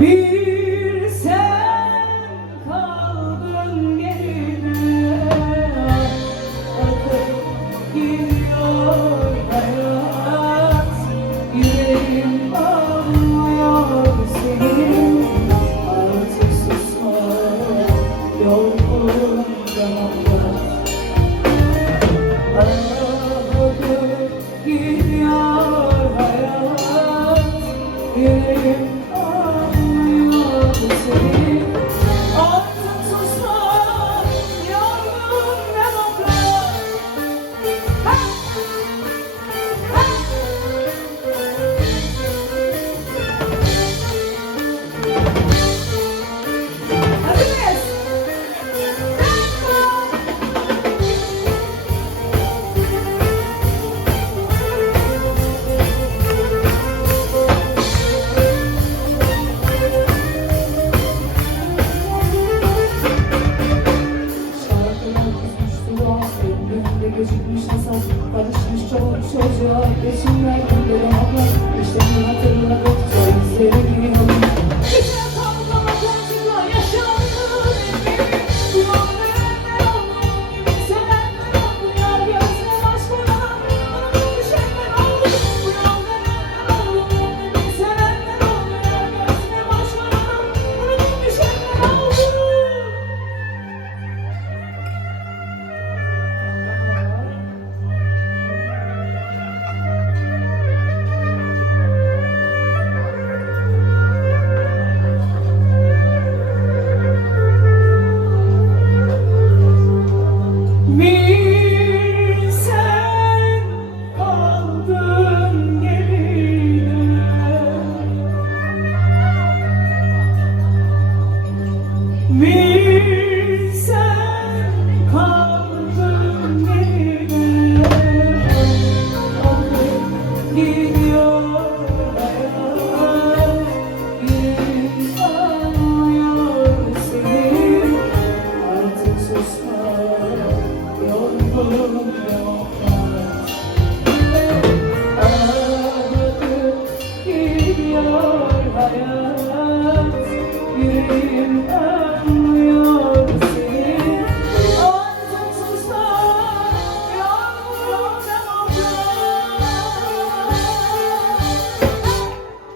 Bir sen kaldın geride, akıp gidiyor hayat, yüreğim ağlıyor senin, artık susma, yorgun Demokrat. Akıp gidiyor hayat, yüreğim ağlıyor senin, artık susma, yorgun Demokrat. Adres. Şarkılar düşmüş durağa, önümde gecikmiş masal, karışmış çoluk çocuğa, peşimden gönderim abla, işte bunu hatırladıkça hislerimi alın. İçine kalmama korkuyla yaşandı benim, duyanlar oldu, sevenler oldu, yar gözle başkadan, bana düşenler oldu. Duyanlar oldu, sevenler oldu, yar gözle başkadan, bana düşenler oldu. Bir sen kaldın geride, bir sen kaldın geride, akıp gidiyor hayat, yüreğim ağlıyor senin, artık susma, yorgun Demokrat. Akıp gidiyor hayat, yüreğim